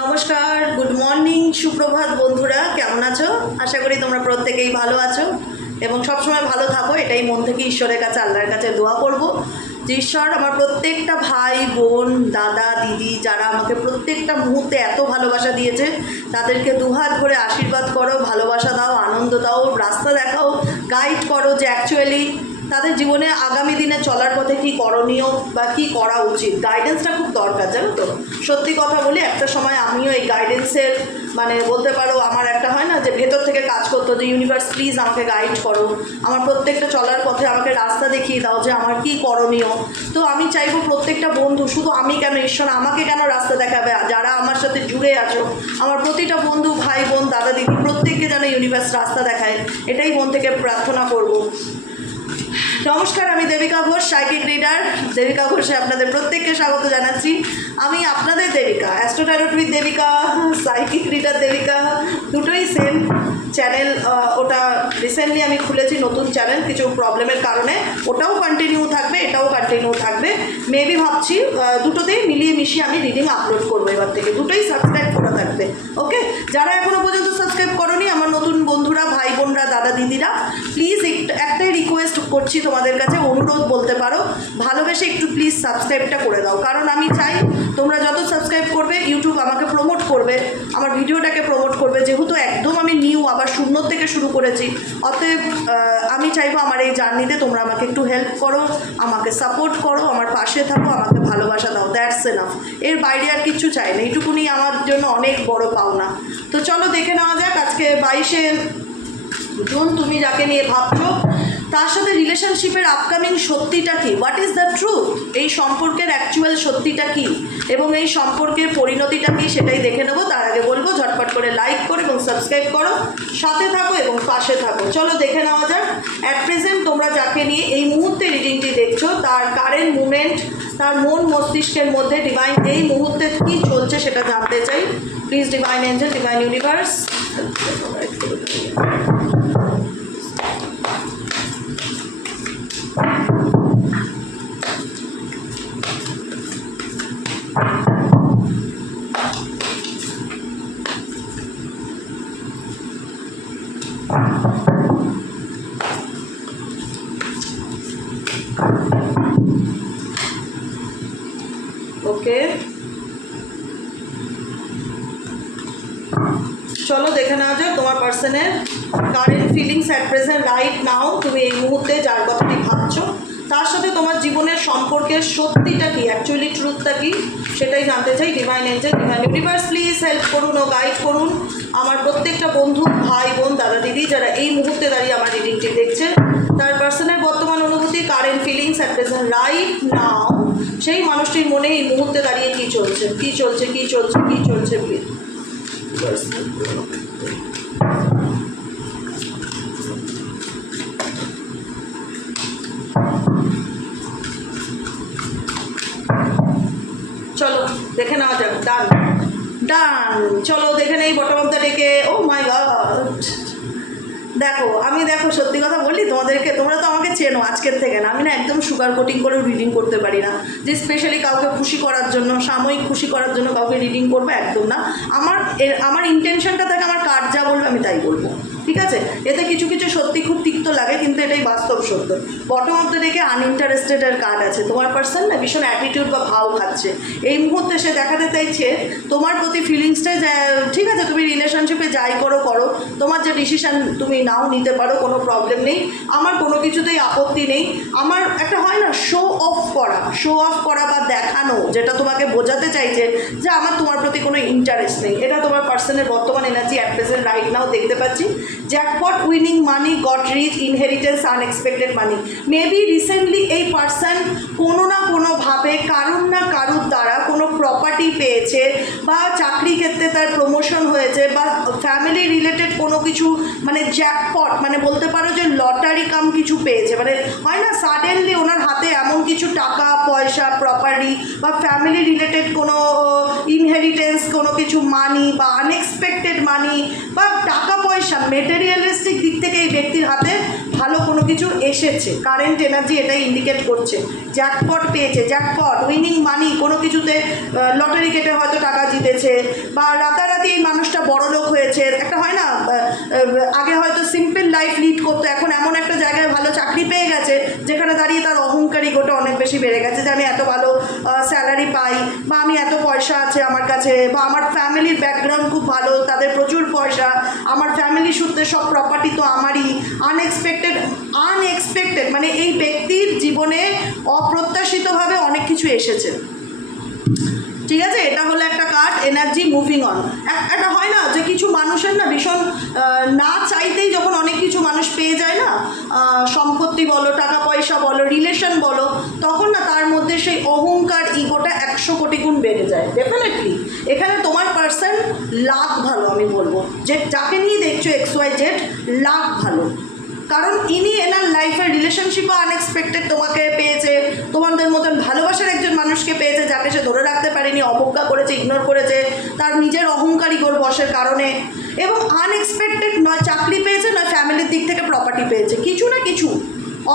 নমস্কার, good morning, সুপ্রভাত বন্ধুরা, কেমন আছো? আশা করি তোমরা প্রত্যেকেই ভালো আছো এবং সবসময় ভালো থাকো। এটাই মন থেকে ঈশ্বরের কাছে, আল্লাহর কাছে দোয়া করব যে ঈশ্বর আমার প্রত্যেকটা ভাই বোন, দাদা দিদি যারা আমাকে প্রত্যেকটা মুহূর্তে এত ভালোবাসা দিয়েছে তাদেরকে দুহাত ভরে আশীর্বাদ করো, ভালোবাসা দাও, আনন্দ দাও, রাস্তা দেখাও, গাইড করো যে অ্যাকচুয়ালি তাদের জীবনে আগামী দিনে চলার পথে কী করণীয় বা কী করা উচিত। গাইডেন্সটা খুব দরকার, জানো তো। সত্যি কথা বলি, একটা সময় আমিও এই গাইডেন্সের বলতে পারো আমার একটা হয় না যে ভেতর থেকে কাজ করতো যে ইউনিভার্স প্লিজ আমাকে গাইড করো, আমার প্রত্যেকটা চলার পথে আমাকে রাস্তা দেখিয়ে দাও যে আমার কী করণীয়। তো আমি চাইবো প্রত্যেকটা বন্ধু, শুধু আমি কেন, ঈশ্বর আমাকে কেন রাস্তা দেখাবে, যারা আমার সাথে জুড়ে আছো আমার প্রতিটা বন্ধু, ভাই বোন, দাদা দিদি প্রত্যেককে যেন ইউনিভার্স রাস্তা দেখায়, এটাই মন থেকে প্রার্থনা করব। নমস্কার, আমি দেবিকা ঘোষ, সাইকিক রিডার। দেবিকা ঘোষে আপনাদের প্রত্যেককে স্বাগত জানাচ্ছি। আমি আপনাদের Debika, astro tarot with Debika, psychic reader Debika, দুটোই সেম চ্যানেল। ওটা রিসেন্টলি আমি খুলেছি নতুন চ্যানেল, কিছু প্রবলেমের কারণে ওটাও কন্টিনিউ থাকবে, এটাও কন্টিনিউ থাকবে। মেবি ভাবছি দুটোতেই মিলিয়ে মিশিয়ে আমি রিডিং আপলোড করবো এবার থেকে, দুটোই সাবস্ক্রাইব করা থাকবে। ওকে, যারা এখনও পর্যন্ত সাবস্ক্রাইব করোনি আমার নতুন বন্ধুরা, ভাই বোনরা, দাদা দিদিরা, প্লিজ একটাই রিকোয়েস্ট করছি তোমাদের কাছে, অনুরোধ বলতে পারো, ভালোবেসে একটু প্লিজ সাবস্ক্রাইবটা করে দাও। কারণ আমি চাই তোমরা যত সাবস্ক্রাইব করবে ইউটিউব আমাকে প্রমোট করবে, আমার ভিডিওটাকে প্রমোট করবে। যেহেতু একদম আমি নিউ, আবার শূন্য থেকে শুরু করেছি, অতএব আমি চাইবো আমার এই জার্নিতে তোমরা আমাকে একটু হেল্প করো, আমাকে সাপোর্ট করো, আমার পাশে থাকো, আমাকে ভালোবাসা দাও। দ্যাটস এনাফ, এর বাইরে আর কিচ্ছু চাই না। এইটুকুনি আমার জন্য অনেক বড় পাওনা। তো চলো দেখে নেওয়া যাক আজকে 22শে জুন তুমি যাকে নিয়ে ভাবছো তার সাথে রিলেশনশিপের আপকামিং সত্যিটা কী, হোয়াট ইজ দ্য ট্রুথ, এই সম্পর্কের অ্যাকচুয়াল সত্যিটা কী এবং এই সম্পর্কের পরিণতিটা কী সেটাই দেখে নেবো। তার আগে বলবো ঝটপট করে লাইক করো এবং সাবস্ক্রাইব করো, সাথে থাকো এবং পাশে থাকো। চলো দেখে নেওয়া যাক অ্যাট প্রেজেন্ট তোমরা যাকে নিয়ে এই মুহূর্তে রিডিংটি দেখছো তার কারেন্ট মুভমেন্ট, তার মন মস্তিষ্কের মধ্যে ডিভাইন এই মুহূর্তে কী চলছে সেটা জানতে চাই। Please divine angel, divine universe, okay চলো দেখে নেওয়া যাক তোমার পার্সনের current feelings at present right now. তুমি এই মুহূর্তে যার কথাটি ভাবছো তার সাথে তোমার জীবনের সম্পর্কের সত্যিটা কি, অ্যাকচুয়ালি ট্রুথটা কি সেটাই জানতে চাই। Divine angel, divine universe please help করুন ও গাইড করুন আমার প্রত্যেকটা বন্ধু, ভাই বোন, দাদা দিদি যারা এই মুহূর্তে দাঁড়িয়ে আমার রিডিংটি দেখছে, তার পার্সনের বর্তমান অনুভূতি, current feelings at present right নাও। সেই মানুষটির মনে এই মুহূর্তে দাঁড়িয়ে কী চলছে, কী চলছে, কী চলছে, কী চলছে প্লিজ। চলো দেখে নেওয়া যাক। ডান ডান, চলো দেখে নেই বটম অফ দ্য ডেকে। ও মাই গড, দেখো সত্যি কথা বলি তোমাদেরকে, তোমরা তো আমাকে চেনো আজকের থেকে না, আমি না একদম সুগার কোটিং করে রিডিং করতে পারি না যে স্পেশালি কাউকে খুশি করার জন্য, সাময়িক খুশি করার জন্য কাউকে রিডিং করবো, একদম না। আমার ইন্টেনশনটা থাকে আমার কার্ড যা বলবে আমি তাই বলবো, ঠিক আছে। এতে কিছু কিছু সত্যি খুব তিক্ত লাগে কিন্তু এটাই বাস্তব সত্য। বটম অফ দ্য ডেকে আনইন্টারেস্টেডের কার্ড আছে। তোমার পার্সন না ভীষণ অ্যাটিটিউড বা ভাও খাচ্ছে এই মুহূর্তে, সে দেখাতে চাইছে তোমার প্রতি ফিলিংসটাই, ঠিক আছে তুমি রিলেশনশিপে যাই করো করো, তোমার যে ডিসিশান তুমি নাও নিতে পারো, কোনো প্রবলেম নেই, আমার কোনো কিছুতেই আপত্তি নেই। আমার একটা হয় না শো অফ করা বা দেখানো, যেটা তোমাকে বোঝাতে চাইছে যে আমার তোমার প্রতি কোনো ইন্টারেস্ট নেই, এটা তোমার পার্সনের বর্তমান এনার্জি অ্যাট প্রেজেন্ট রাইট নাও দেখতে পাচ্ছি। জ্যাকপট, উইনিং মানি, গট রিচ, ইনহেরিটেন্স, আনএক্সপেক্টেড মানি। মেবি রিসেন্টলি এই পার্সন কোনো না কোনোভাবে কারুর না কারুর দ্বারা কোনো প্রপার্টি পেয়েছে, বা চাকরি ক্ষেত্রে তার প্রমোশন হয়েছে, বা ফ্যামিলি রিলেটেড কোনো কিছু জ্যাকপট বলতে পারো যে লটারি কাম কিছু পেয়েছে। হয় না সাডেনলি ওনার হাতে এমন কিছু টাকা পয়সা, প্রপার্টি বা ফ্যামিলি রিলেটেড কোনো ইনহেরিটেন্স, কোনো কিছু মানি বা আনএক্সপেক্টেড মানি বা টাকা পয়সা, মেটেরিয়ালিস্টিক দিক থেকে এই ব্যক্তির হাতে ভালো কোনো কিছু এসেছে, কারেন্ট এনার্জি এটাই ইন্ডিকেট করছে। জ্যাকপট পেয়েছে, জ্যাকপট উইনিং মানি, কোনো কিছুতে লটারি কেটে হয়তো টাকা জিতেছে, বা রাতারাতি এই মানুষটা বড়লোক হয়েছে। একটা হয় না, আগে হয়তো সিম্পল লাইফ লিড করতো, এখন এমন একটা জায়গায় ভালো চাকরি পেয়ে গেছে যেখানে দাঁড়িয়ে তার অহংকারী গোটা অনেক বেশি বেড়ে গেছে, যে আমি এত ভালো স্যালারি পাই, বা আমি এত পয়সা আছে আমার কাছে, বা আমার ফ্যামিলির ব্যাকগ্রাউন্ড খুব ভালো, তাদের প্রচুর পয়সা, আমার ফ্যামিলি সূত্রে সব প্রপার্টি তো আমারই। আনএক্সপেক্টেড মানে এই ব্যক্তির জীবনে অপ্রত্যাশিতভাবে অনেক কিছু এসেছে, ঠিক আছে। এটা হলো একটা কার্ড, এনার্জি মুভিং অন। একটা হয় না যে কিছু মানুষের না ভীষণ না চাইতেই যখন অনেক কিছু মানুষ পেয়ে যায় না, সম্পত্তি বলো, টাকা পয়সা বলো, রিলেশন বলো, তখন না তার মধ্যে সেই অহংকার, ইগোটা 100 কোটি গুণ বেড়ে যায়। ডেফিনেটলি এখানে তোমার পার্সন লাখ ভালো, আমি বলবো যে যাকে নিয়ে দেখছো XYZ লাখ ভালো, কারণ ইনি এনার লাইফের রিলেশনশিপও আনএক্সপেক্টেড তোমাকে পেয়েছে, তোমাদের মতন ভালোবাসার একজন মানুষকে পেয়েছে যাকে সে ধরে রাখতে পারেনি, অবজ্ঞা করেছে, ইগনোর করেছে তার নিজের অহংকারী গোর বসের কারণে, এবং আনএক্সপেক্টেড নয় চাকরি পেয়েছে, নয় ফ্যামিলির দিক থেকে প্রপার্টি পেয়েছে, কিছু না কিছু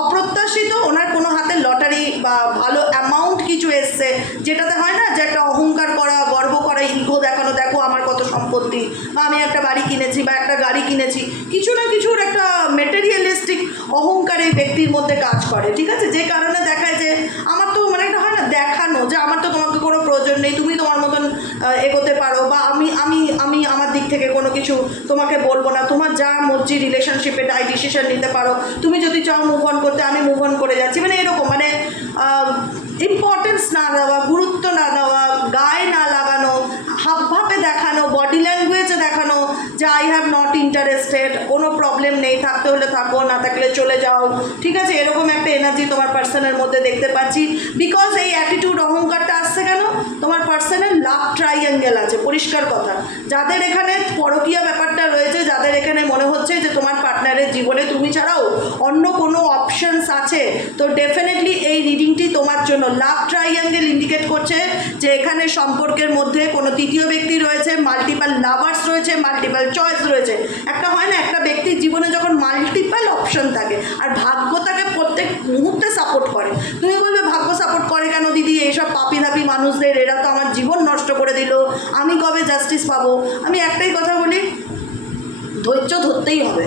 অপ্রত্যাশিত ওনার কোনো হাতে লটারি বা ভালো অ্যামাউন্ট কিছু এসছে, যেটাতে হয় না যে একটা অহংকার করা, গর্ব করা, ইগো দেখানো, দেখো আমার কত সম্পত্তি, বা আমি একটা বাড়ি কিনেছি বা একটা গাড়ি কিনেছি, কিছু না কিছুর একটা মেটেরিয়ালিস্টিক অহংকার এই ব্যক্তির মধ্যে কাজ করে, ঠিক আছে। যে কারণে দেখায় যে আমার তো মানে একটা হয় না দেখানো যে আমার তো তোমাকে কোনো প্রয়োজন নেই, তুমি তোমার মতন এগোতে পারো, বা আমি আমি আমি আমার দিক থেকে কোনো কিছু তোমাকে বলবো না, তোমার যা মর্জি রিলেশনশিপে তাই ডিসিশন নিতে পারো, তুমি যদি চাও মুভ অন করতে আমি মুভ অন করে যাচ্ছি, মানে এরকম মানে ইম্পর্টেন্স না দেওয়া, গুরুত্ব না দেওয়া, গায়ে না লাগানো, হাবভাবে দেখানো, বডি ল্যাঙ্গুয়েজে দেখানো যে আই হ্যাভ নট ইন্টারেস্টেড, কোনো প্রবলেম নেই, থাকতে হলে থাকো, না থাকলে চলে যাও, ঠিক আছে। এরকম একটা এনার্জি তোমার পার্সনের মধ্যে দেখতে পাচ্ছি। বিকজ এই অ্যাটিটিউড অহংকারটা আসছে কেন, তোমার পার্সনের লাভ ট্রাইঅ্যাঙ্গেল আছে, পরিষ্কার কথা। যাদের এখানে পরকীয়া ব্যাপারটা রয়েছে, যাদের এখানে মনে হচ্ছে যে তোমার পার্টনারের জীবনে তুমি ছাড়াও অন্য কোনো অপশনস আছে, তো ডেফিনেটলি এই রিডিংটি তোমার জন্য। লাভ ট্রাইঅ্যাঙ্গেল ইন্ডিকেট করছে যে এখানে সম্পর্কের মধ্যে কোনো তৃতীয় ব্যক্তি রয়েছে, মাল্টিপাল লাভার্স রয়েছে, মাল্টিপাল চয়েস রয়েছে। একটা হয় না একটা ব্যক্তির জীবনে যখন মাল্টিপাল অপশন থাকে আর ভাগ্য তাকে প্রত্যেক মুহূর্তে সাপোর্ট করে, তুমি বলবে ভাগ্য সাপোর্ট করে কেন দিদি, এইসব পাপি ধাপি মানুষদের, এরা তো আমার জীবন নষ্ট করে দিল, আমি কবে জাস্টিস পাবো। আমি একটাই কথা বলি, ধৈর্য ধরতেই হবে,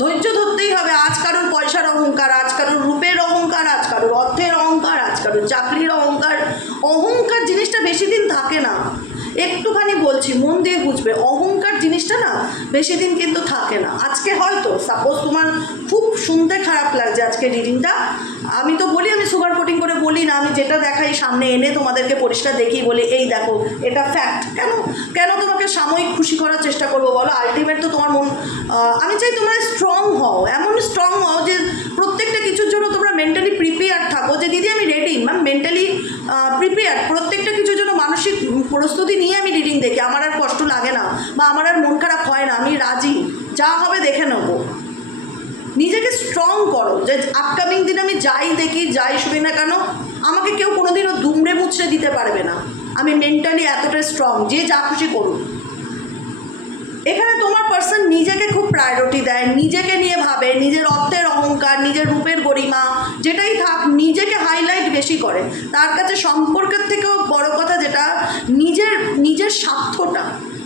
ধৈর্য ধরতেই হবে। আজ কারোর পয়সার অহংকার, আজ কারোর রূপের অহংকার, আজ কারোর অর্থের অহংকার, আজ কারোর চাকরির অহংকার, অহংকার জিনিসটা বেশি দিন থাকে না। একটুখানি বলছি, মন দিয়ে বুঝবে, অহংকার জিনিসটা না বেশি দিন কিন্তু থাকে না। আজকে হয়তো সাপোজ তোমার খুব শুনতে খারাপ লাগছে আজকে রিডিংটা, আমি তো বলি, আমি সুগার কোটিং করে বলি না, আমি যেটা দেখাই সামনে এনে তোমাদেরকে পরিষ্কার দেখিয়ে বলি এই দেখো এটা ফ্যাক্ট। কেন কেন তোমাকে সাময়িক খুশি করার চেষ্টা করবো বলো, আলটিমেট তো তোমার মন, আমি চাই তোমরা স্ট্রং হও, এমন স্ট্রং হও যে প্রত্যেকটা কিছুর জন্য তোমরা মেন্টালি প্রিপেয়ার থাকো, যে দিদি আমি রেডি, ম্যাম মেন্টালি প্রিপেয়ার, প্রত্যেকটা কিছুর জন্য মানসিক প্রস্তুতি নিয়ে আমি রিডিং দেখি, আমার আর কষ্ট লাগে না বা আমার আর মন খারাপ হয় না, আমি রাজি, যা হবে দেখে নেবো। নিজেকে স্ট্রং করো যে আপকামিং দিনে আমি যাই দেখি, যাই শুনি না কেন, আমাকে কেউ কোনোদিনও দুমড়ে মুচড়ে দিতে পারবে না। আমি মেন্টালি এতটা স্ট্রং, যে যা খুশি করুন। এখানে তোমার পার্সন নিজেকে খুব প্রায়োরিটি দেয়, নিজেকে নিয়ে ভাবে, নিজের অর্থের অহংকার, নিজের রূপের গরিমা যেটাই থাক, নিজেকে হাইলাইট বেশি করে। তার কাছে সম্পর্কের থেকেও বড় কথা যেটা, নিজের স্বার্থটা,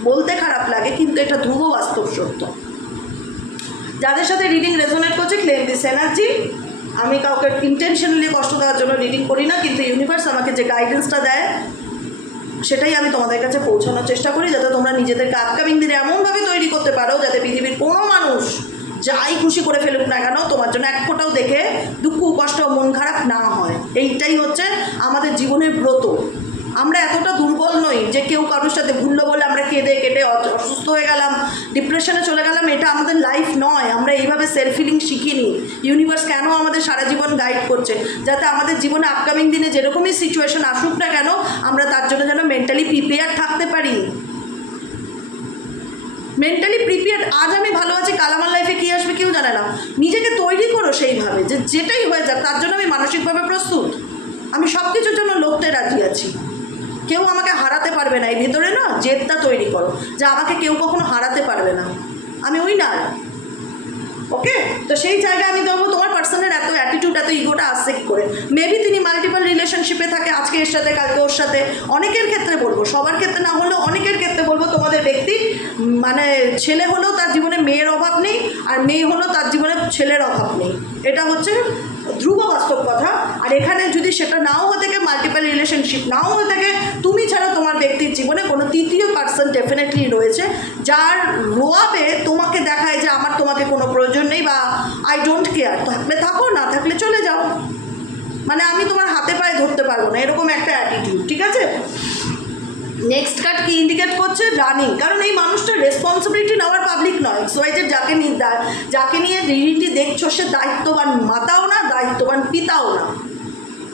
বলতে খারাপ লাগে কিন্তু এটা ধ্রুব বাস্তব সত্য। যাদের সাথে রিডিং রেজোনেট করছে, ক্লেম দিস এনার্জি। আমি কাউকে ইন্টেনশনালি কষ্ট দেওয়ার জন্য রিডিং করি না, কিন্তু ইউনিভার্স আমাকে যে গাইডেন্সটা দেয় সেটাই আমি তোমাদের কাছে পৌঁছানোর চেষ্টা করি, যাতে তোমরা নিজেদেরকে আপকামিং দিনে এমনভাবে তৈরি করতে পারো যাতে পৃথিবীর কোনো মানুষ যাই খুশি করে ফেলুক না কেন, তোমার জন্য এক ফোঁটাও দেখে দুঃখ কষ্ট মন খারাপ না হয়। এইটাই হচ্ছে আমাদের জীবনের ব্রত। আমরা এতটা দুর্বল নই যে কেউ কারোর সাথে ভুললো বলে আমরা কেঁদে কেটে অসুস্থ হয়ে গেলাম, ডিপ্রেশনে চলে গেলাম, এটা আমাদের লাইফ নয়। আমরা এইভাবে সেলফ ফিলিং শিখিনি। ইউনিভার্স কেন আমাদের সারা জীবন গাইড করছে, যাতে আমাদের জীবনে আপকামিং দিনে যেরকমই সিচুয়েশন আসুক না কেন, আমরা তার জন্য যেন মেন্টালি প্রিপেয়ার থাকতে পারি। মেন্টালি প্রিপেয়ার, আজ আমি ভালো আছি, কাল আমার লাইফে কী আসবে কেউ জানে না। নিজেকে তৈরি করো সেইভাবে যে যেটাই হয়ে যাক তার জন্য আমি মানসিকভাবে প্রস্তুত, আমি সব কিছুর জন্য লড়তে রাজি আছি। কেউ আমাকে হারাতে পারবে না, এই ভিতরে না জেদটা তৈরি করো যে আমাকে কেউ কখনো হারাতে পারবে না, আমি উইনার। ওকে, তো সেই জায়গায় আমি বলবো তোমার পার্সনের এত অ্যাটিটিউড, এত ইগোটা আসছে কী করে? মেবি তিনি মাল্টিপল রিলেশনশিপে থাকে, আজকে এর সাথে কালকে ওর সাথে। অনেকের ক্ষেত্রে বলবো, সবার ক্ষেত্রে না হলেও অনেকের ক্ষেত্রে বলবো, তোমাদের ব্যক্তি মানে ছেলে হলেও তার জীবনে মেয়ের অভাব নেই, আর মেয়ে হলেও তার জীবনে ছেলের অভাব নেই। এটা হচ্ছে ধ্রুব বাস্তব কথা। আর এখানে যদি সেটা নাও হয়ে থাকে, মাল্টিপল রিলেশনশিপ নাও হয়ে থাকে, তুমি ছাড়া তোমার ব্যক্তির জীবনে কোনো তৃতীয় পার্সন ডেফিনেটলি রয়েছে, যার রোয়াবে তোমাকে দেখায় যে আমার তোমাকে কোনো প্রয়োজন নেই, বা আই ডোন্ট কেয়ার। থাকলে থাকো, না থাকলে চলে যাও, মানে আমি তোমার হাতে পায়ে ধরতে পারবো না, এরকম একটা অ্যাটিটিউড। ঠিক আছে, নেক্সট কার্ড কি ইন্ডিকেট করছে? রানিং। কারণ এই মানুষটার রেসপন্সিবিলিটি নেওয়ার পাবলিক নয়। সোয়াইজের যাকে নিয়ে রিডিংটি দেখছো, সে দায়িত্ববান মাতাও না, দায়িত্ববান পিতাও না।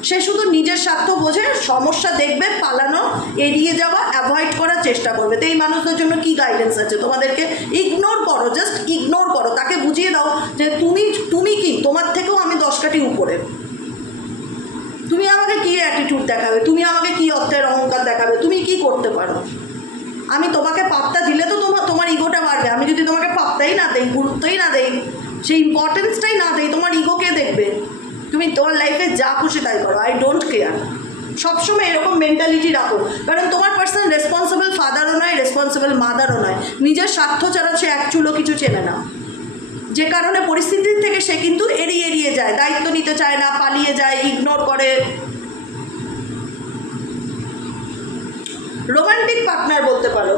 সে শুধু নিজের স্বার্থ বোঝে, সমস্যা দেখবে, পালানো, এড়িয়ে যাওয়া, অ্যাভয়েড করার চেষ্টা করবে। তো এই মানুষদের জন্য কি গাইডেন্স আছে? তোমাদেরকে ইগনোর করো, জাস্ট ইগনোর করো। তাকে বুঝিয়ে দাও যে তুমি কি, তোমার থেকেও আমি 10 কাঠি উপরে। তুমি আমাকে কী অ্যাটিটিউড দেখাবে, তুমি আমাকে কী অর্থের অহংকার দেখাবে, তুমি কি করতে পারো? আমি তোমাকে পাত্তা দিলে তো তোমার ইগোটা বাড়বে। আমি যদি তোমাকে পাত্তাই না দেই, গুরুত্বই না দেই, সেই ইম্পর্টেন্সটাই না দেই, তোমার ইগো কে দেখবে? তুমি তোমার লাইফে যা খুশি তাই করো, আই ডোন্ট কেয়ার। সবসময় এরকম মেন্টালিটি রাখো। কারণ তোমার পার্সন রেসপন্সিবল ফাদারও নয়, রেসপন্সিবল মাদারও নয়। নিজের স্বার্থ ছাড়া সে এক চুলো কিছু চেনে না, যে কারণে পরিস্থিতির থেকে সে কিন্তু এড়িয়ে যায়, দায়িত্ব নিতে চায় না, পালিয়ে যায়, ইগনোর করে। রোমান্টিক পার্টনার বলতে পারো,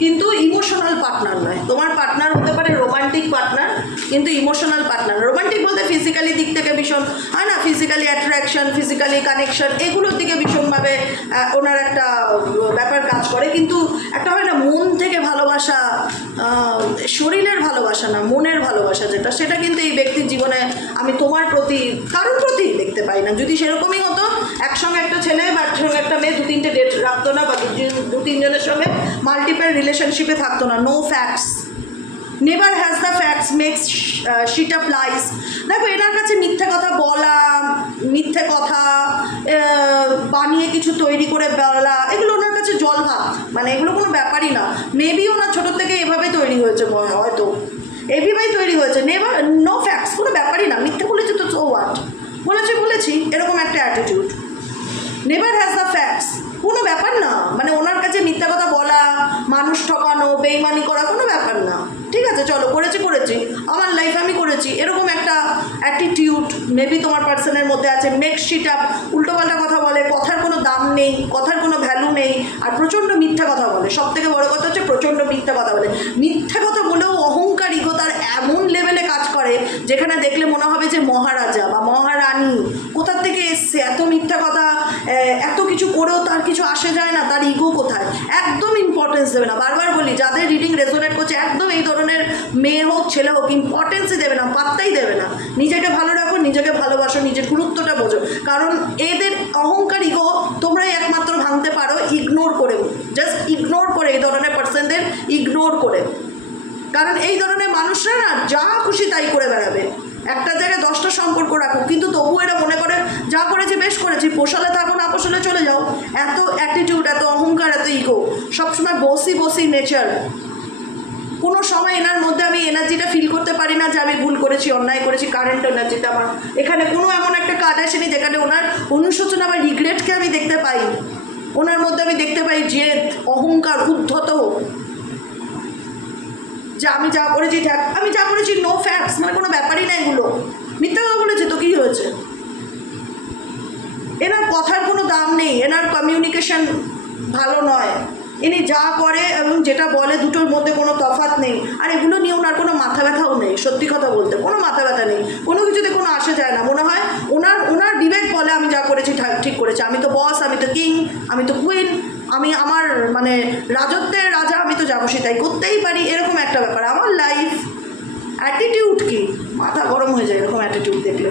কিন্তু ইমোশনাল পার্টনার নয়। তোমার পার্টনার হতে পারে রোমান্টিক পার্টনার, কিন্তু ইমোশনাল পার্টনার। রোমান্টিক বলতে ফিজিক্যালি দিক থেকে ভীষণ হয় না, ফিজিক্যালি অ্যাট্রাকশন, ফিজিক্যালি কানেকশন, এগুলোর দিকে ভীষণভাবে ওনার একটা ব্যাপার কাজ করে। কিন্তু একটা হয় না মন থেকে ভালোবাসা, শরীরের ভালোবাসা না, মনের ভালোবাসা যেটা, সেটা কিন্তু এই ব্যক্তির জীবনে আমি তোমার প্রতি কারোর প্রতি দেখতে পাই না। যদি সেরকমই হতো, একসঙ্গে একটা ছেলে বা একসঙ্গে একটা মেয়ে 2-3টে ডেট রাখতো না, বা 2-3 জনের সঙ্গে মাল্টিপল রিলেশনশিপে থাকতো না। No facts, never has the facts makes shit up lies. দেখো, এনার কাছে মিথ্যে কথা বলা, মিথ্যে কথা বানিয়ে কিছু তৈরি করে বলা, এগুলো ওনার কাছে জল ভাত, মানে এগুলো কোনো ব্যাপারই না। মেবি ওনার ছোটোর থেকে এভাবে তৈরি হয়েছে, হয়তো এভাবেই তৈরি হয়েছে। নেভার, নো ফ্যাক্টস, কোনো ব্যাপারই না। মিথ্যে বলেছি তো সো হোয়াট, বলেছি, এরকম একটা attitude. Never has the facts, কোনো ব্যাপার না। মানে ওনার কাছে মিথ্যা কথা বলা, মানুষ ঠকানো, বেইমানি করা কোনো ব্যাপার না। ঠিক আছে, চলো, করেছি, আমার লাইফে আমি করেছি, এরকম একটা অ্যাটিটিউড মেবি তোমার পার্সনের মধ্যে আছে। মেক শিট আপ, উল্টোপাল্টা কথা বলে, কথার কোনো দাম নেই, কথার কোনো ভ্যালু নেই, আর প্রচণ্ড মিথ্যা কথা বলে। সব থেকে বড়ো কথা হচ্ছে প্রচণ্ড মিথ্যা কথা বলে। মিথ্যা কথা বলেও অহংকার, ইগো তার এমন লেভেলে কাজ করে, যেখানে দেখলে মনে হবে যে মহারাজা বা মহারানী কোথার থেকে এসছে। এত মিথ্যা কথা, এত কিছু করেও তার কিছু আসে যায় না, তার ইগো কোথায়? একদম ইম্পর্টেন্স দেবে না। বারবার বলি, যাদের রিডিং রেজোনেট করছে, একদম এই ধরনের মেয়ে হোক ছেলে হোক, ইম্পর্টেন্সই দেবে না, পাত্তাই দেবে না। নিজেকে ভালো রাখো, নিজেকে ভালোবাসো, নিজের গুরুত্বটা বোঝো। কারণ এদের অহংকার, ইগো তোমরাই একমাত্র ভাঙতে পারো ইগনোর করে, জাস্ট ইগনোর করে, এই ধরনের পার্সনদের ইগনোর করে। কারণ এই ধরনের মানুষরা না যা খুশি তাই করে বেড়াবে। একটা জায়গায় 10টা সম্পর্ক রাখো, কিন্তু তবু এরা মনে করে যা করেছি বেশ করেছি, পোষালে থাকো, না পোষালে চলে যাও। এত অ্যাটিটিউড, এত অহংকার, এত ইগো, সবসময় বসি নেচার। কোনো সময় এনার মধ্যে আমি এনার্জিটা ফিল করতে পারি না যে আমি ভুল করেছি, অন্যায় করেছি। কারেন্ট এনার্জিটা আমার এখানে কোনো এমন একটা কার্ড আসেনি যেখানে ওনার অনুশোচনা বা রিগ্রেটকে আমি দেখতে পাই। ওনার মধ্যে আমি দেখতে পাই জেদ, অহংকার, উদ্ধত, যে আমি যা করেছি নো ফ্যাক্টস, মানে কোনো ব্যাপারই না এগুলো। মিথ্যা কথা বলেছে তো কী হয়েছে? এনার কথার কোনো দাম নেই, এনার কমিউনিকেশন ভালো নয়, ইনি যা করে এবং যেটা বলে দুটোর মধ্যে কোনো তফাৎ নেই। আর এগুলো নিয়ে ওনার কোনো মাথা ব্যথাও নেই। সত্যি কথা বলতে কোনো মাথা ব্যথা নেই, কোনো কিছুতে কোনো আসে যায় না। মনে হয় ওনার বিবেক বলে আমি যা করেছি ঠিক করেছি, আমি তো বস, আমি তো কিং, আমি তো কুইন, আমি আমার মানে রাজত্বের রাজা, আমি তো যাবো সেটাই করতেই পারি, এরকম একটা ব্যাপার। আমার লাইফ অ্যাটিটিউড কি, মাথা গরম হয়ে যায় এরকম অ্যাটিটিউড দেখলে।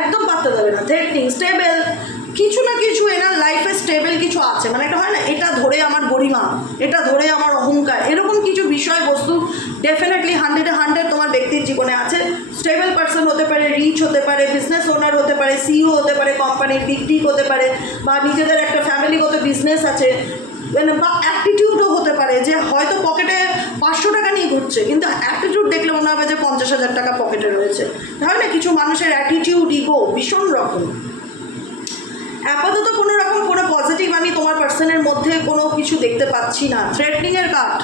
একদম পাত্তা দেবে না। থ্রেটনিং, স্টেবল, কিছু না কিছু এনার লাইফে স্টেবল কিছু আছে। মানে একটা হয় না, এটা ধরে আমার গরিমা, এটা ধরে আমার অহংকার, এরকম কিছু বিষয়বস্তু ডেফিনেটলি 100-এ তোমার ব্যক্তির জীবনে আছে। স্টেবল পার্সন হতে পারে, রিচ হতে পারে, বিজনেস ওনার হতে পারে, সিইও হতে পারে, কোম্পানির বিগ টিক হতে পারে, বা নিজেদের একটা ফ্যামিলিগত বিজনেস আছে, বা অ্যাটিটিউডও হতে পারে যে হয়তো পকেটে 500 টাকা নিয়ে ঘুরছে, কিন্তু অ্যাটিটিউড দেখলে মনে হবে যে 50 50,000 টাকা পকেটে রয়েছে। হয় না কিছু মানুষের অ্যাটিটিউড ইগো ভীষণ রকম। আপাতত কোনো রকম কোনো পজিটিভ আমি তোমার পার্সনের মধ্যে কোনো কিছু দেখতে পাচ্ছি না। থ্রেটনিংয়ের কার্ড,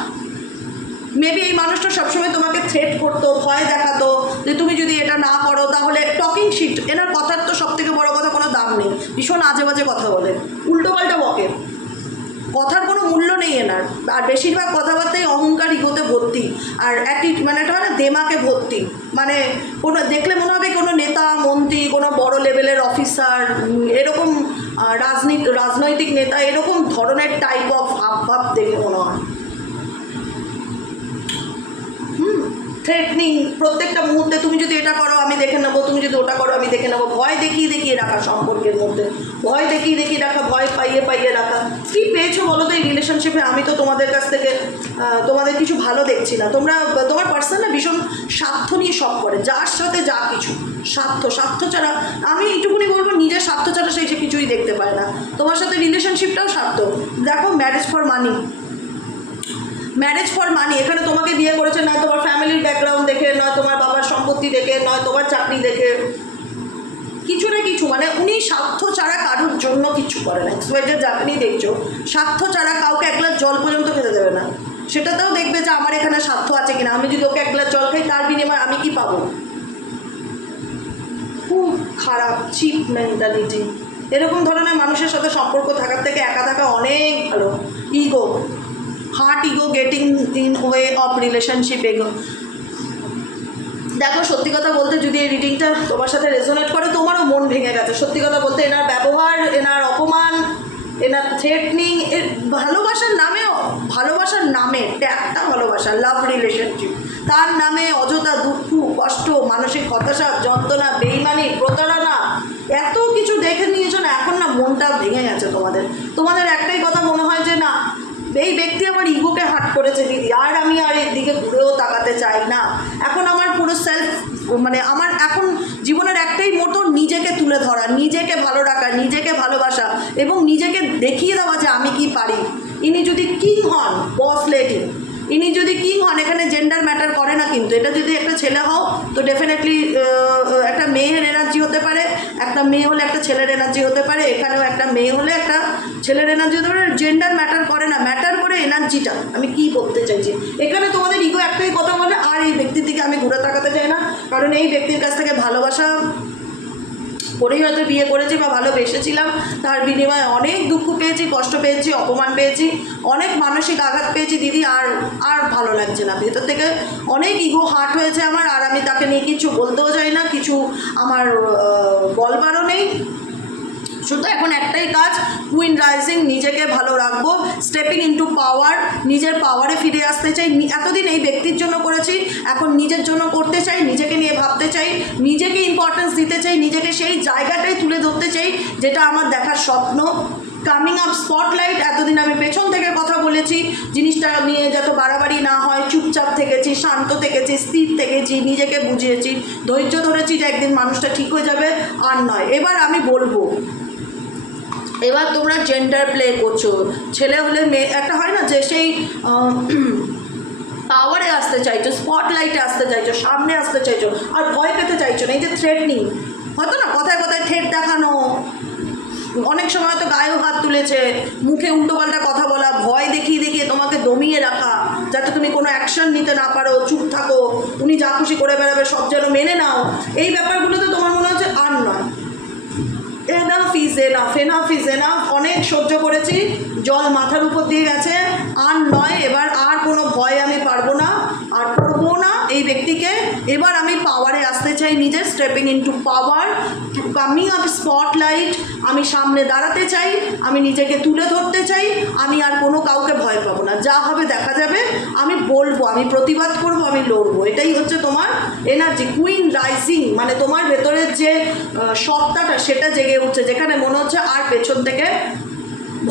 মেবি এই মানুষটা সবসময় তোমাকে থ্রেট করতো, ভয় দেখাতো যে তুমি যদি এটা না করো তাহলে। টকিং শিট, এনার কথার তো সব থেকে বড় কথা কোনো দাম নেই, ভীষণ আজে বাজে কথা বলে, উল্টোপাল্টা বকে, কথার কোনো মূল্য নেই এনার। আর বেশিরভাগ কথাবার্তাই অহংকার ইগোতে ভর্তি, আর মানে একটা হয় না দেমাকে ভর্তি, মানে কোনো দেখলে মনে হবে কোনো নেতা মন্ত্রী, কোনো বড় লেভেলের অফিসার, এরকম রাজনৈতিক নেতা, এরকম ধরনের টাইপ অফ হাবভাব দেখে মনে হয়। থ্রেটনিং, প্রত্যেকটা মুহূর্তে তুমি যদি এটা করো আমি দেখে নেবো, তুমি যদি ওটা করো আমি দেখে নেবো, ভয় দেখিয়ে রাখা সম্পর্কের মধ্যে, ভয় দেখিয়ে রাখা, ভয় পাইয়ে রাখা। কী পেয়েছো বলো তো এই রিলেশনশিপে? আমি তো তোমাদের কাছ থেকে তোমাদের কিছু ভালো দেখছি না। তোমার পার্সন না ভীষণ স্বার্থ নিয়ে সব করে, যার সাথে যা কিছু স্বার্থ ছাড়া, আমি এইটুকুনি বলবো নিজের স্বার্থ ছাড়া সে কিছুই দেখতে পায় না। তোমার সাথে রিলেশনশিপটাও স্বার্থ। দেখো marriage for money, marriage for money, এখানে তোমাকে বিয়ে করেছে নয় তোমার ফ্যামিলির ব্যাকগ্রাউন্ড দেখে, নয় তোমার বাবার সম্পত্তি দেখে, নয় তোমার চাকরি দেখে, কিছু না কিছু, মানে উনি স্বার্থ ছাড়া কারোর জন্য কিছু করে না। যাকে দেখছো স্বার্থ ছাড়া কাউকে এক গ্লাস জল পর্যন্ত খেতে দেবে না, সেটাতেও দেখবে যে আমার এখানে স্বার্থ আছে কিনা, আমি যদি ওকে এক গ্লাস জল খাই তার বিনিময়ে আমি কি পাবো। খুব খারাপ চিপ মেন্টালিটি। এরকম ধরনের মানুষের সাথে সম্পর্ক থাকার থেকে একা থাকা অনেক ভালো। Ego, heart ego getting in way of relationship এগো। দেখো সত্যি কথা বলতে যদি এই রিডিংটা তোমার সাথে রেজোনেট করে, তোমারও মন ভেঙে গেছে। সত্যি কথা বলতে এনার ব্যবহার, এনার অপমান, এনার থ্রেটনিং, এর ভালোবাসার নামে একটা ভালোবাসা, লাভ রিলেশনশিপ, তার নামে অযথা দুঃখ, কষ্ট, মানসিক হতাশা, যন্ত্রণা, বেইমানি, প্রতারণা, এত কিছু দেখে নিয়েছো না, এখন না মনটা ভেঙে গেছে তোমাদের একটাই কথা মনে হয় যে না, এই ব্যক্তি আমার ইগোকে হার্ট করেছে দিদি, আর আমি আর এর দিকে ঘুরেও তাকাতে চাই না। এখন আমার পুরো মানে আমার এখন জীবনের একটাই মোটো, নিজেকে তুলে ধরা, নিজেকে ভালো রাখা, নিজেকে ভালোবাসা এবং নিজেকে দেখিয়ে দেওয়া যে আমি কি পারি। ইনি যদি কিং হন, বস লেডি, ইনি যদি কিং হন, এখানে জেন্ডার ম্যাটার করে না কিন্তু। এটা যদি একটা ছেলে হও তো ডেফিনেটলি একটা মেয়ের এনার্জি হতে পারে, একটা মেয়ে হলে একটা ছেলের এনার্জি হতে পারে, এখানেও একটা মেয়ে হলে একটা ছেলের এনার্জি হতে পারে। জেন্ডার ম্যাটার করে না, ম্যাটার করে এনার্জিটা। আমি কি বলতে চাইছি এখানে, তোমাদের ইগো একটাই কথা বলে, আর এই ব্যক্তির দিকে আমি ঘুরে তাকাতে চাই না, কারণ এই ব্যক্তির কাছ থেকে ভালোবাসা করেই হয়তো বিয়ে করেছি বা ভালোবেসেছিলাম, তার বিনিময়ে অনেক দুঃখ পেয়েছি, কষ্ট পেয়েছি, অপমান পেয়েছি, অনেক মানসিক আঘাত পেয়েছি দিদি। আর ভালো লাগছে না, ভেতর থেকে অনেক ইগো হার্ট হয়েছে আমার, আর আমি তাকে নিয়ে কিছু বলতেও চাই না, কিছু আমার বলবারও নেই। শুধু এখন একটাই কাজ, কুইন রাইজিং, নিজেকে ভালো রাখবো, স্টেপিং ইনটু পাওয়ার, নিজের পাওয়ারে ফিরে আসতে চাই। এতদিন এই ব্যক্তির জন্য করেছি, এখন নিজের জন্য করতে চাই, নিজেকে নিয়ে ভাবতে চাই, নিজেকে ইম্পর্টেন্স দিতে চাই, নিজেকে সেই জায়গাটাই তুলে ধরতে চাই যেটা আমার দেখার স্বপ্ন। কামিং আপ স্পটলাইট, এতদিন আমি পেছন থেকে কথা বলেছি, জিনিসটা নিয়ে যত বাড়াবাড়ি না হয়, চুপচাপ থেকেছি, শান্ত থেকেছি, স্থির থেকেছি, নিজেকে বুঝিয়েছি, ধৈর্য ধরেছি যে একদিন মানুষটা ঠিক হয়ে যাবে। আর নয়, এবার আমি বলবো, এবার তোমরা জেন্ডার প্লে করছো, ছেলে হলে মেয়ে, একটা হয় না যে সেই পাওয়ারে আসতে চাইছো, স্পটলাইটে আসতে চাইছো, সামনে আসতে চাইছো, আর ভয় পেতে চাইছো না। এই যে থ্রেটনিং, হয়তো না কথায় কথায় থ্রেট দেখানো, অনেক সময় হয়তো গায়েও হাত তুলেছে, মুখে উল্টোপাল্টা কথা বলা, ভয় দেখিয়ে তোমাকে দমিয়ে রাখা, যাতে তুমি কোনো অ্যাকশন নিতে না পারো, চুপ থাকো, উনি যা খুশি করে বেড়াবে, সব যেন মেনে নাও। এই ব্যাপারগুলোতে তোমার মনে হচ্ছে আর নয়, এনাফ ইজ এনাফ, অনেক সহ্য করেছি, জল মাথার উপর দিয়ে গেছে, আর নয়, এবার আর কোনো ভয় আমি পারবো না, আর করবো না এই ব্যক্তিকে। এবার আমি পাওয়ারে আসতে চাই, নিজের স্টেপিং ইনটু পাওয়ার, কামিং আপ স্পটলাইট, আমি সামনে দাঁড়াতে চাই, আমি নিজেকে তুলে ধরতে চাই, আমি আর কোনো কাউকে ভয় পাবো না, যা হবে দেখা যাবে, আমি বলবো, আমি প্রতিবাদ করবো, আমি লড়বো। এটাই হচ্ছে তোমার এনার্জি, কুইন রাইজিং, মানে তোমার ভেতরের যে সত্তাটা সেটা জেগে উঠছে, যেখানে মনে হচ্ছে আর পেছন থেকে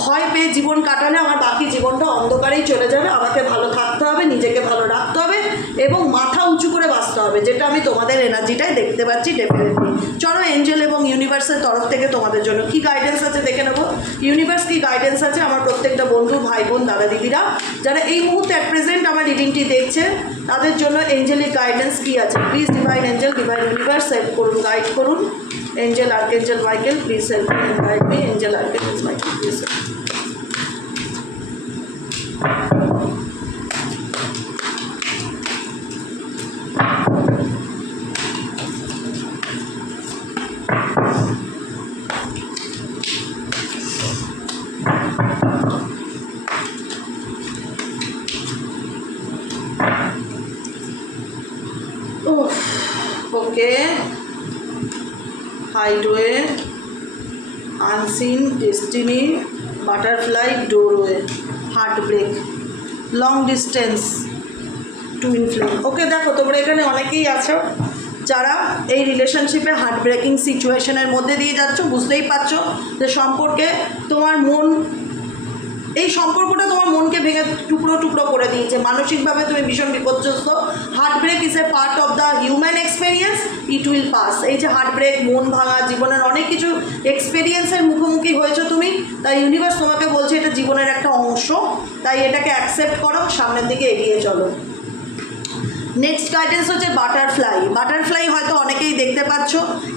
ভয় পেয়ে জীবন কাটালে আমার বাকি জীবনটা অন্ধকারেই চলে যাবে। আমাকে ভালো থাকতে হবে, নিজেকে ভালো রাখতে হবে এবং মাথা উঁচু করে বাঁচতে হবে, যেটা যেটা আমি তোমাদের এনার্জিটাই দেখতে পাচ্ছি ডেফিনেটলি। চলো এঞ্জেল এবং ইউনিভার্সের তরফ থেকে তোমাদের জন্য কি গাইডেন্স আছে দেখে নেবো। ইউনিভার্স কি গাইডেন্স আছে আমার প্রত্যেকটা বন্ধু, ভাই বোন, দাদা দিদিরা যারা এই মুহূর্তে অ্যাট প্রেজেন্ট আমার রিডিংটি দেখছে, তাদের জন্য এঞ্জেলিক গাইডেন্স কি আছে। Please divine angel, divine universe help করুন, গাইড করুন। Angel, archangel Michael, please help me and guide me. Angel, archangel Michael, please help. Okay, hideaway, unseen destiny, butterfly, doorway, heartbreak, long distance, twin flame. ওকে, দেখো তোমরা এখানে অনেকেই আছো যারা এই রিলেশনশিপে হার্ট ব্রেকিং সিচুয়েশনের মধ্যে দিয়ে যাচ্ছ। বুঝতেই পারছো যে সম্পর্কে তোমার মন, এই সম্পর্কটা তোমার মনকে ভেঙে টুকরো টুকরো করে দিয়েছে। মানসিকভাবে তুমি ভীষণ বিপর্যস্ত। Heartbreak is a part of the human experience, it will pass. এই যে হার্ট ব্রেক, মন ভাঙা, জীবনের অনেক কিছু এক্সপেরিয়েন্সের মুখোমুখি হয়েছো তুমি, তাই ইউনিভার্স তোমাকে বলছে এটা জীবনের একটা অংশ, তাই এটাকে অ্যাকসেপ্ট করো, সামনের দিকে এগিয়ে চলো। নেক্সট গাইডেন্স হচ্ছে বাটারফ্লাই। বাটারফ্লাই হয়তো অনেকেই দেখতে পাচ্ছ,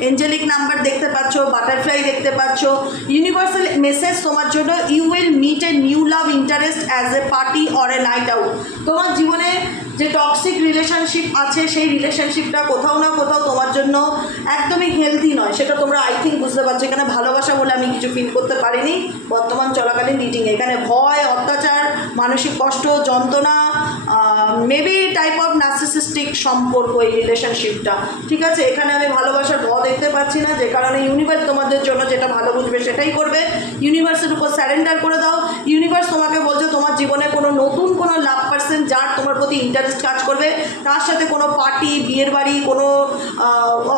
এঞ্জেলিক নাম্বার দেখতে পাচ্ছ, বাটারফ্লাই দেখতে পাচ্ছ। ইউনিভার্সাল মেসেজ তোমার জন্য, you will meet a new love interest as a party or a night out. তোমার জীবনে যে টক্সিক রিলেশনশিপ আছে সেই রিলেশনশিপটা কোথাও না কোথাও তোমার জন্য একদমই হেলদি নয়, সেটা তোমরা আই থিঙ্ক বুঝতে পারছো। এখানে ভালোবাসা বলে আমি কিছু ফিল করতে পারিনি বর্তমান চলাকালীন রিডিং। এখানে ভয়, অত্যাচার, মানসিক কষ্ট, যন্ত্রণা, মেবি টাইপ অফ নার্সিসিস্টিক সম্পর্ক এই রিলেশনশিপটা, ঠিক আছে। এখানে আমি ভালোবাসার ভ দেখতে পাচ্ছি না, যে কারণে ইউনিভার্স তোমাদের জন্য যেটা ভালো বুঝবে সেটাই করবে। ইউনিভার্সের উপর স্যারেন্ডার করে দাও। ইউনিভার্স তোমাকে বলছে তোমার জীবনে কোনো নতুন কোনো লাভ পার্সন যার তোমার প্রতি ইন্টারেস্ট কাজ করবে, তার সাথে কোনো পার্টি, বিয়ের বাড়ি, কোনো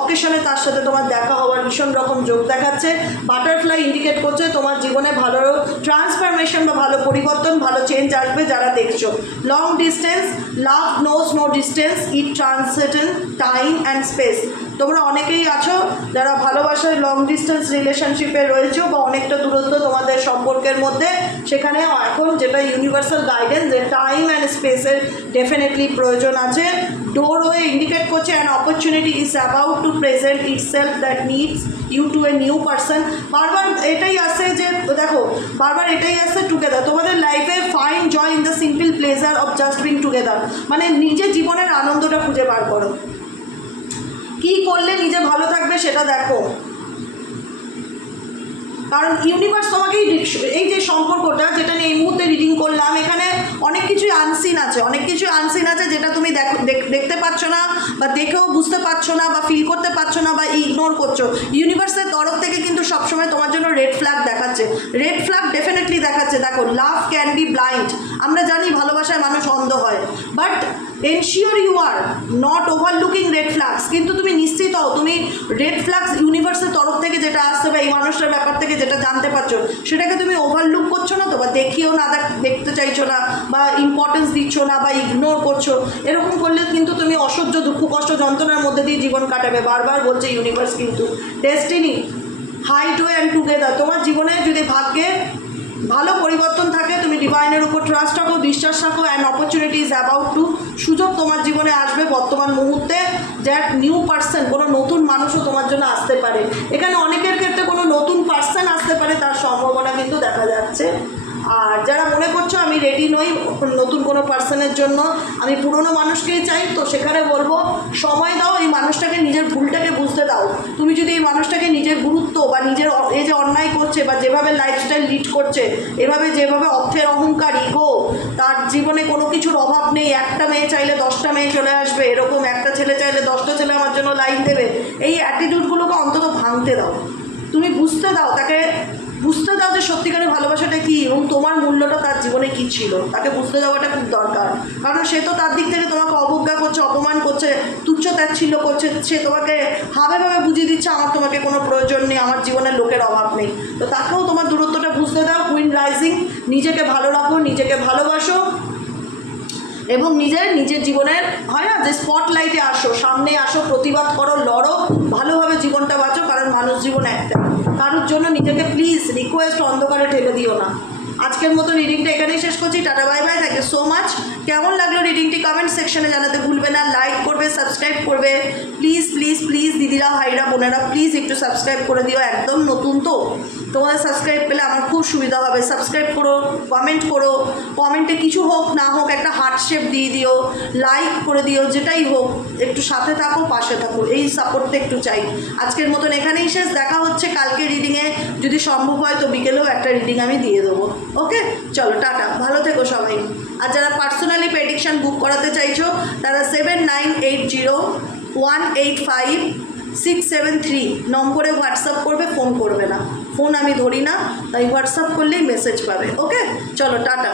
অকেশনে তার সাথে তোমার দেখা হওয়ার ভীষণ রকম যোগ দেখাচ্ছে। বাটারফ্লাই ইন্ডিকেট করছে তোমার জীবনে ভালো ট্রান্সফরমেশন বা ভালো পরিবর্তন, ভালো চেঞ্জ আসবে যারা দেখছো। Long distance, love knows no distance, it transcend time and space. তোমরা অনেকেই আছো যারা ভালোবাসায় লং ডিস্টেন্স রিলেশনশিপে রয়েছো বা অনেকটা দূরত্ব তোমাদের সম্পর্কের মধ্যে, সেখানে এখন যেটা ইউনিভার্সাল গাইডেন্স যে টাইম অ্যান্ড স্পেসের ডেফিনেটলি প্রয়োজন আছে। ডোরওয়ে ইন্ডিকেট করছে an opportunity is about to present itself that needs you to a new person. বারবার এটাই আসে যে দেখো, বারবার এটাই আসে টুগেদার। তোমাদের লাইফে find joy in the simple pleasure of just being together, মানে নিজের জীবনের আনন্দটা খুঁজে বার করো। কী করলে নিজে ভালো থাকবে সেটা দেখো, কারণ ইউনিভার্স তোমাকে এই যে সম্পর্কটা যেটা নিয়ে এই মুহূর্তে রিডিং করলাম, এখানে অনেক কিছুই আনসিন আছে, অনেক কিছুই আনসিন আছে যেটা তুমি দেখতে পাচ্ছ না বা দেখেও বুঝতে পারছো না বা ফিল করতে পারছো না বা ইগনোর করছো। ইউনিভার্সের তরফ থেকে কিন্তু সবসময় তোমার জন্য রেড ফ্ল্যাগ দেখাচ্ছে, রেড ফ্ল্যাগ ডেফিনেটলি দেখাচ্ছে। দেখো, লাভ ক্যান বি ব্লাইন্ড, আমরা জানি ভালোবাসায় মানুষ অন্ধ হয়, but ensure you are not overlooking red flags. কিন্তু তুমি নিশ্চিত হও তুমি রেড ফ্ল্যাগস ইউনিভার্সের তরফ থেকে যেটা আসছে বা এই মানুষটার ব্যাপার থেকে যেটা জানতে পারছো সেটাকে তুমি ওভারলুক করছো না তো, বা দেখিও না, দেখতে চাইছো না বা ইম্পর্টেন্স দিচ্ছ না বা ইগনোর করছো। এরকম করলে কিন্তু তুমি অসহ্য দুঃখ, কষ্ট, যন্ত্রণার মধ্যে দিয়ে জীবন কাটাবে। বারবার বলছে ইউনিভার্স কিন্তু ডেস্টিনি, হাইডওয়ে অ্যান্ড টুগেদার। তোমার জীবনে যদি ভাগ্যে ভালো পরিবর্তন থাকে, তুমি ডিভাইনের উপর ট্রাস্ট রাখো, বিশ্বাস রাখো, and opportunity is about to, সুযোগ তোমার জীবনে আসবে বর্তমান মুহূর্তে, দ্যাট নিউ পার্সন, কোনো নতুন মানুষও তোমার জন্য আসতে পারে। এখানে অনেকের ক্ষেত্রে কোনো নতুন পার্সন আসতে পারে, তার সম্ভাবনা কিন্তু দেখা যাচ্ছে। আর যারা মনে করছো আমি রেডি নই নতুন কোনো পার্সনের জন্য, আমি পুরনো মানুষকেই চাই, তো সেখানে বলবো সময় দাও, এই মানুষটাকে নিজের ভুলটাকে বুঝতে দাও। তুমি যদি এই মানুষটাকে নিজের গুরুত্ব বা নিজের এই যে অন্যায় করছে বা যেভাবে লাইফস্টাইল লিড করছে, এভাবে যেভাবে অর্থের অহংকার, ইগো, তার জীবনে কোনো কিছুর অভাব নেই, একটা মেয়ে চাইলে 10টা মেয়ে চলে আসবে, এরকম একটা ছেলে চাইলে 10টা ছেলে আমার জন্য লাইন দেবে, এই অ্যাটিটিউডগুলোকে অন্তত ভাঙতে দাও। তুমি বুঝতে দাও, তাকে বুঝতে দাও যে সত্যিকারের ভালোবাসাটা কী এবং তোমার মূল্যটা তার জীবনে কী ছিল, তাকে বুঝতে দেওয়াটা খুব দরকার। কারণ সে তো তার দিক থেকে তোমাকে অবজ্ঞা করছে, অপমান করছে, তুচ্ছ তাচ্ছিল্য করছে, সে তোমাকে হাবে ভাবে বুঝিয়ে দিচ্ছে আমার তোমাকে কোনো প্রয়োজন নেই, আমার জীবনের লোকের অভাব নেই। তো তাকেও তোমার দূরত্বটা বুঝতে দাও। কুইন রাইজিং, নিজেকে ভালো রাখো, নিজেকে ভালোবাসো এবং নিজের জীবনের হয় না যে স্পটলাইটে আসো, সামনে আসো, প্রতিবাদ করো, লড়ো, ভালোভাবে জীবনটা বাঁচো, কারণ মানুষ জীবন একটা। কারোর জন্য নিজেকে প্লিজ রিকোয়েস্ট অন্ধকারে ঠেলে দিও না। আজকের মতো রিডিংটা এখানেই শেষ করছি। Tata bye bye, thank you so much. কেমন লাগলো রিডিংটি কমেন্ট সেকশনে জানাতে ভুলবে না, লাইক করবে, সাবস্ক্রাইব করবে, প্লিজ প্লিজ প্লিজ দিদিরা, ভাইরা, বোনেরা প্লিজ একটু সাবস্ক্রাইব করে দিও, একদম নতুন তো, তোমাদের সাবস্ক্রাইব পেলে আমার খুব সুবিধা হবে। সাবস্ক্রাইব করো, কমেন্ট করো, কমেন্টে কিছু হোক না হোক একটা হার্ট শেপ দিয়ে দিও, লাইক করে দিও, যেটাই হোক একটু সাথে থাকো, পাশে থাকো, এই সাপোর্টটা একটু চাই। আজকের মতন এখানেই শেষ, দেখা হচ্ছে কালকে রিডিংয়ে, যদি সম্ভব হয় তো বিকেলেও একটা রিডিং আমি দিয়ে দেবো। ওকে, চলো টাটা, ভালো থেকো সবাই। আর যারা পার্সোনালি প্রেডিকশান বুক করাতে চাইছো তারা 7980185673 নম্বরে হোয়াটসঅ্যাপ করবে, ফোন করবে না, ফোন আমি ধরি না, তাই হোয়াটসঅ্যাপ করলেই মেসেজ পাবে। ওকে, চলো টাটা।